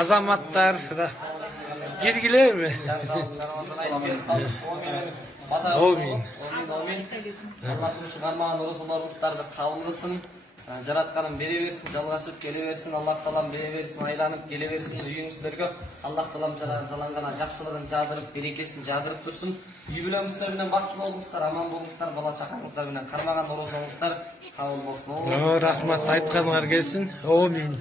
Azamаттар киргилер mi? Amin. Allah'ım şu karmağın oruçlarınızı kabul kılsın. Жаратканын бере берсин, жалгашып келе берсин, Аллах таалам бере берсин, айланып келе берсин үйүңүздөргө. Аллах таалам жаланган жакшылыгын жаадырып, берекесин жаадырып турсун. Үй бүлөңүздөр менен бактылуу болуңуздар, аман болуңуздар, бала чакаңыздар менен кармаган орозоңуздар кабыл болсун. Рахмат, айтканыңар келсин. Амин.